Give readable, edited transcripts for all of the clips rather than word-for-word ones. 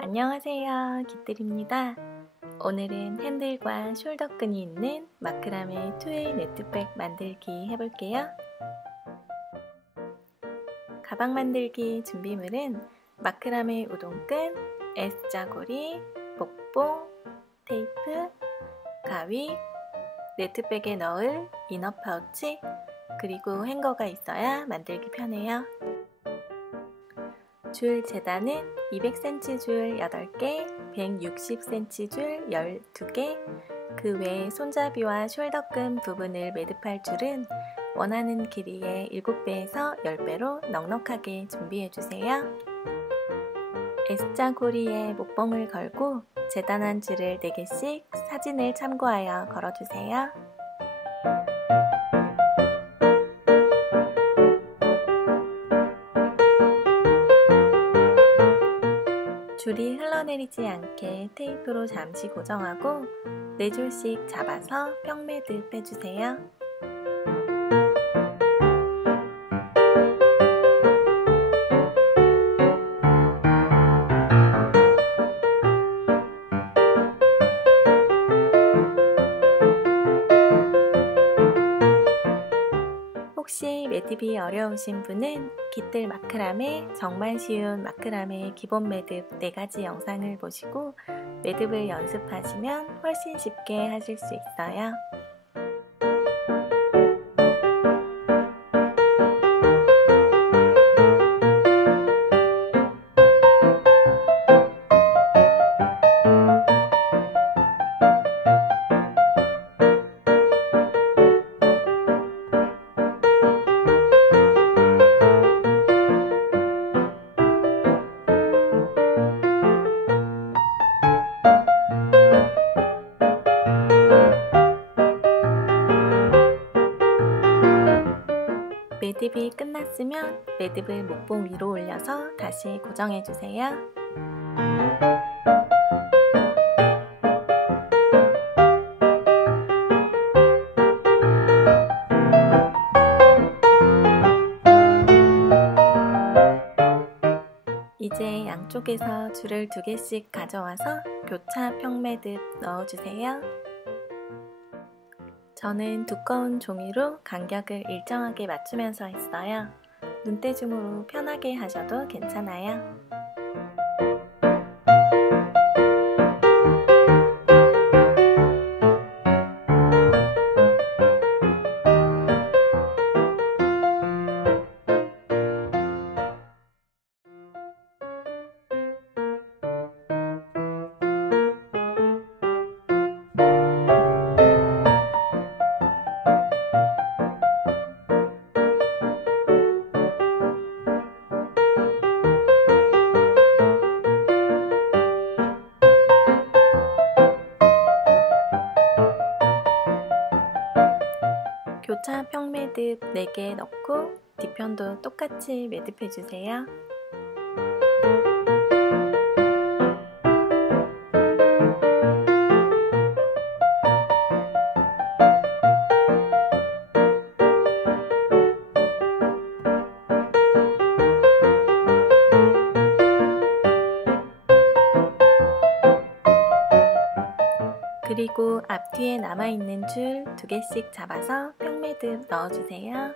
안녕하세요, 깃들입니다. 오늘은 핸들과 숄더끈이 있는 마크라메 트윌 네트백 만들기 해볼게요. 가방 만들기 준비물은 마크라메 우동끈, S자고리, 목봉, 테이프, 가위, 네트백에 넣을 이너 파우치, 그리고 행거가 있어야 만들기 편해요. 줄 재단은 200cm 줄 8개, 160cm 줄 12개, 그 외에 손잡이와 숄더끈 부분을 매듭할 줄은 원하는 길이의 7배에서 10배로 넉넉하게 준비해주세요. S자 고리에 목봉을 걸고 재단한 줄을 4개씩 사진을 참고하여 걸어주세요. 줄이 흘러내리지 않게 테이프로 잠시 고정하고 4줄씩 잡아서 평매듭 해주세요. 혹시 매듭이 어려우신 분은 깃들 마크라메 정말 쉬운 마크라메 기본 매듭 4가지 영상을 보시고 매듭을 연습하시면 훨씬 쉽게 하실 수 있어요. 매듭이 끝났으면 매듭을 목봉 위로 올려서 다시 고정해주세요. 이제 양쪽에서 줄을 2개씩 가져와서 교차 평매듭 넣어주세요. 저는 두꺼운 종이로 간격을 일정하게 맞추면서 했어요. 눈대중으로 편하게 하셔도 괜찮아요. 교차 평매듭 4개 넣고 뒤편도 똑같이 매듭해주세요. 그리고 앞뒤에 남아있는 줄 2개씩 잡아서 평매듭 넣어주세요.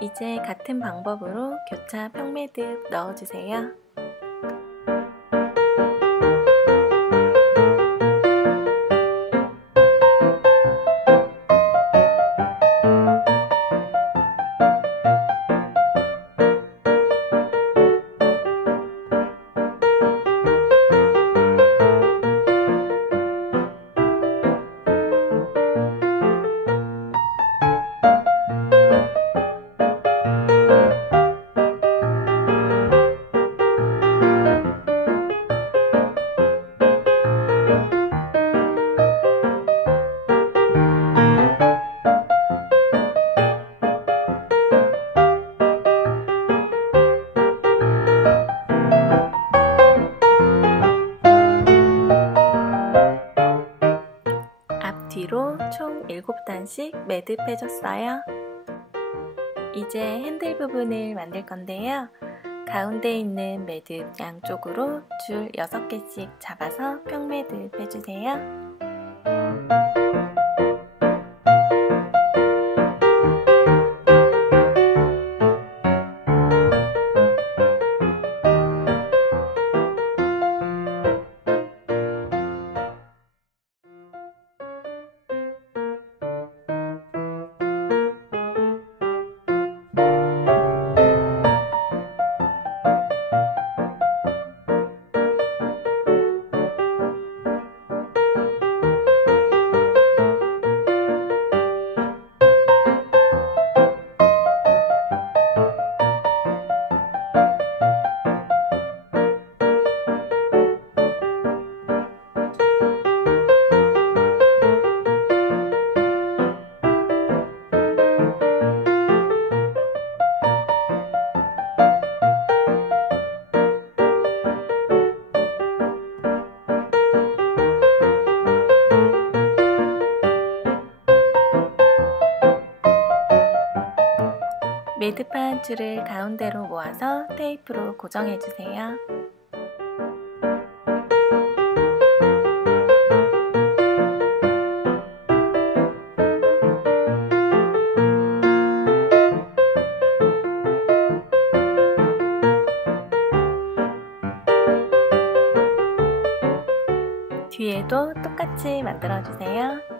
이제 같은 방법으로 교차 평매듭 넣어주세요. 반씩 매듭해줬어요. 이제 핸들 부분을 만들 건데요. 가운데 있는 매듭 양쪽으로 줄 6개씩 잡아서 평매듭 해주세요. 매듭한 줄을 가운데로 모아서 테이프로 고정해주세요. 뒤에도 똑같이 만들어주세요.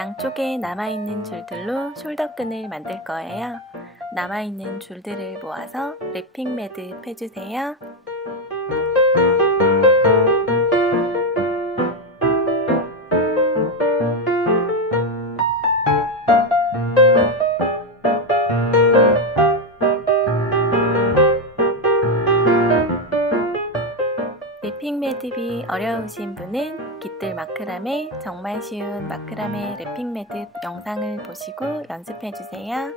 양쪽에 남아있는 줄들로 숄더끈을 만들 거예요. 남아있는 줄들을 모아서 랩핑 매듭 해주세요. 랩핑 매듭이 어려우신 분은 깃들 마크라메 정말 쉬운 마크라메 랩핑 매듭 영상을 보시고 연습해주세요.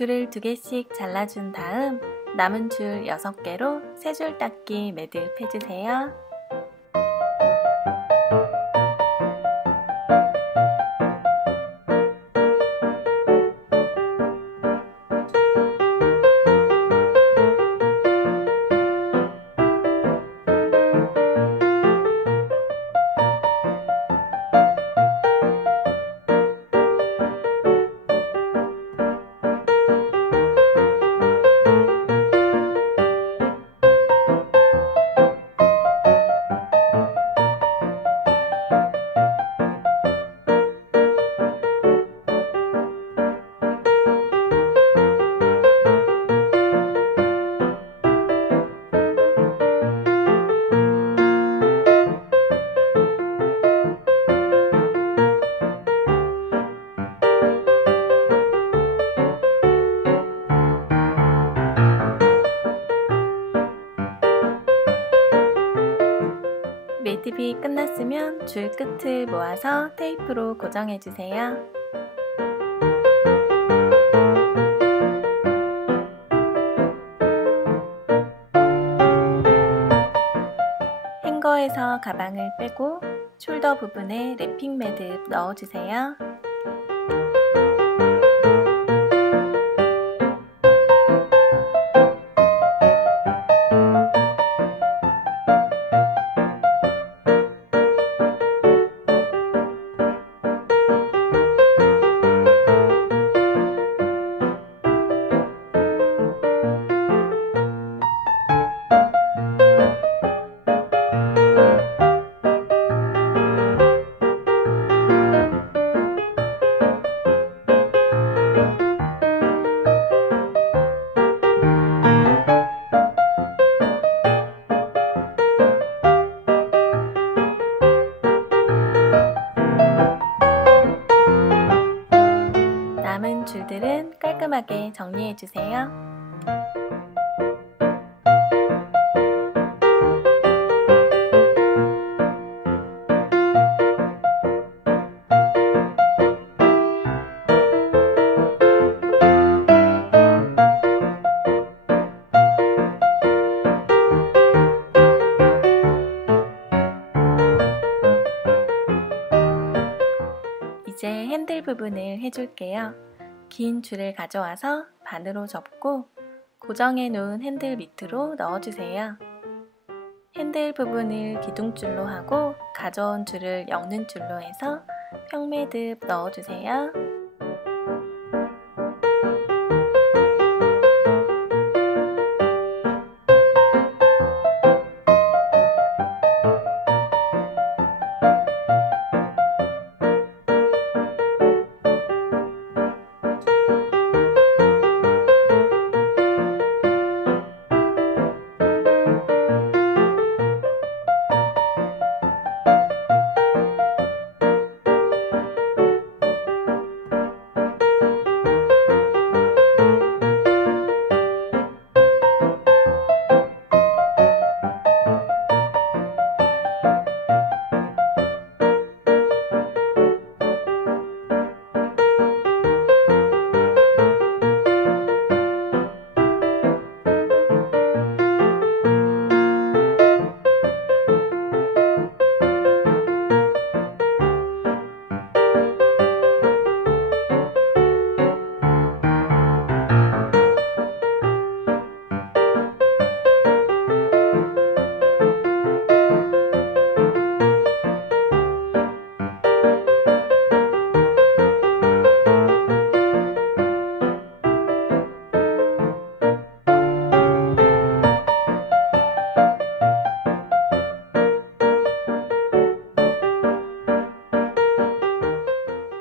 줄을 2개씩 잘라준 다음 남은 줄 6개로 3줄 닦기 매듭 해주세요. 매듭이 끝났으면 줄 끝을 모아서 테이프로 고정해주세요. 숄더에서 가방을 빼고 숄더 부분에 랩핑 매듭 넣어주세요. 남은 줄들은 깔끔하게 정리해주세요. 이제 핸들 부분을 해줄게요. 긴 줄을 가져와서 반으로 접고 고정해 놓은 핸들 밑으로 넣어주세요. 핸들 부분을 기둥줄로 하고 가져온 줄을 엮는 줄로 해서 평매듭 넣어주세요.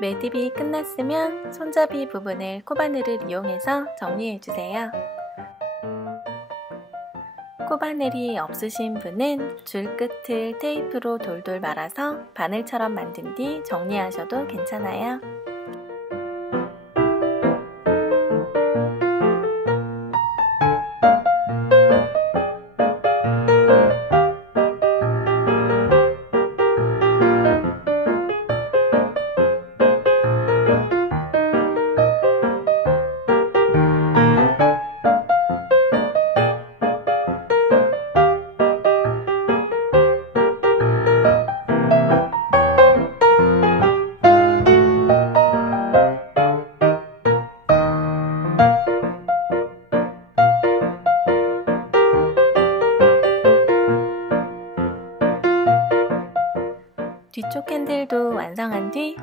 매듭이 끝났으면 손잡이 부분을 코바늘을 이용해서 정리해주세요. 코바늘이 없으신 분은 줄 끝을 테이프로 돌돌 말아서 바늘처럼 만든 뒤 정리하셔도 괜찮아요. 뒤쪽 핸들도 완성한 뒤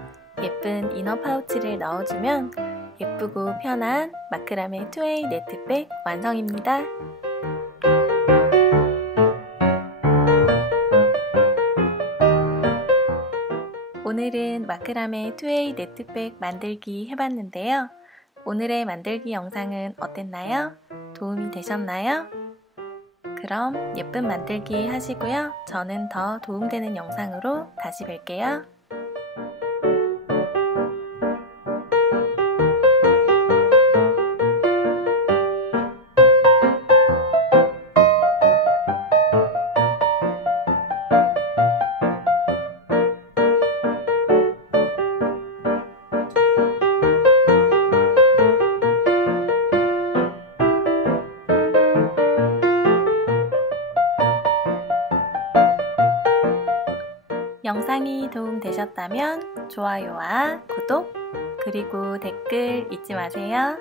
예쁜 이너 파우치를 넣어주면 예쁘고 편한 마크라메 투웨이 네트백 완성입니다. 오늘은 마크라메 투웨이 네트백 만들기 해봤는데요. 오늘의 만들기 영상은 어땠나요? 도움이 되셨나요? 그럼 예쁜 만들기 하시고요. 저는 더 도움되는 영상으로 다시 뵐게요. 영상이 도움되셨다면 좋아요와 구독 그리고 댓글 잊지 마세요.